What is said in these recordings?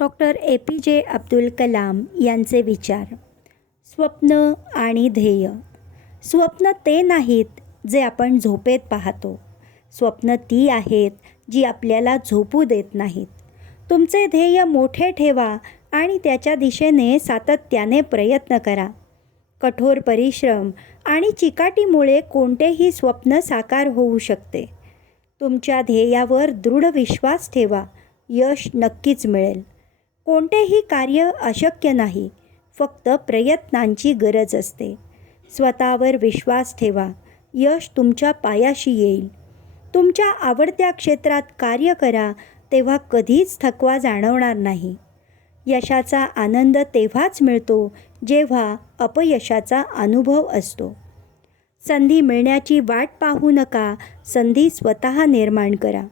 Doctor A P जे अब्दुल कलाम यांचे विचार. स्वप्न आणि ध्येय. स्वप्न ते नाहीत जे आपण झोपेत पाहतो. स्वप्न ती आहेत जी आपल्याला झोपू देत नाहीत. तुमचे ध्येय मोठे ठेवा आणि त्याच्या दिशेने सातत्याने प्रयत्न करा. कठोर परिश्रम आणि चिकाटीमुळे कोणतेही स्वप्न साकार होऊ शकते. तुमच्या ध्येयावर दृढ विश्वास ठेवा. यश नक्कीच मिळेल. कोणतेही कार्य अशक्य नाही. फक्त प्रयत्नांची गरज असते. स्वतःवर विश्वास ठेवा. यश तुमच्या पायाशी येईल. तुमच्या आवडत्या क्षेत्रात कार्य करा तेव्हा कधीच थकवा जाणवणार नाही. यशाचा आनंद तेव्हाच मिळतो जेव्हा अपयशाचा अनुभव असतो. संधी मिळण्याची वाट पाहू नका संधी स्वतः निर्माण करा.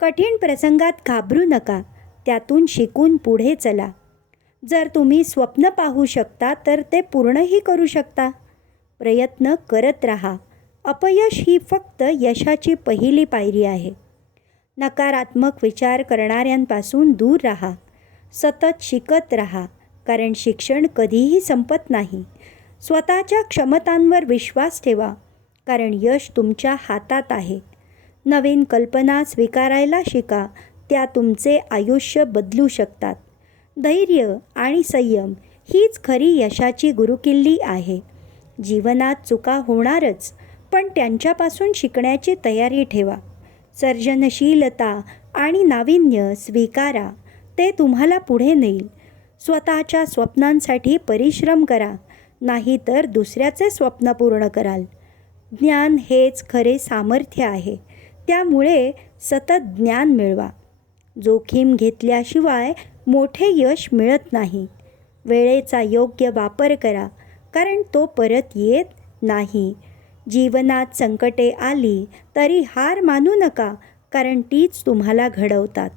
कठीण प्रसंगात घाबरू नका. त्यातून शिकून पुढे चला. जर तुम्ही स्वप्न पाहू शकता तर ते पूर्णही करू शकता. प्रयत्न करत राहा. अपयश ही फक्त यशाची पहिली पायरी आहे. नकारात्मक विचार करणाऱ्यांपासून दूर राहा. सतत शिकत राहा कारण शिक्षण कधीही संपत नाही. स्वतःच्या क्षमतांवर विश्वास ठेवा कारण यश तुमच्या हातात आहे. नवीन कल्पना स्वीकारायला शिका त्या तुमचे आयुष्य बदलू शकतात. धैर्य आणि संयम हीच खरी यशाची गुरुकिल्ली आहे. जीवनात चुका होणारच पण त्यांच्यापासून शिकण्याची तयारी ठेवा. सर्जनशीलता आणि नाविन्य स्वीकारा ते तुम्हाला पुढे नेईल. स्वतःच्या स्वप्नांसाठी परिश्रम करा नाही तर दुसऱ्याचे स्वप्न पूर्ण कराल. ज्ञान हेच खरे सामर्थ्य आहे. त्यामुळे सतत ज्ञान मिळवा. जोखीम घेतल्याशिवाय मोठे यश मिळत नाही. वेळेचा योग्य वापर करा कारण तो परत येत नाही. जीवनात संकटे आली तरी हार मानू नका कारण तीच तुम्हाला घडवतात.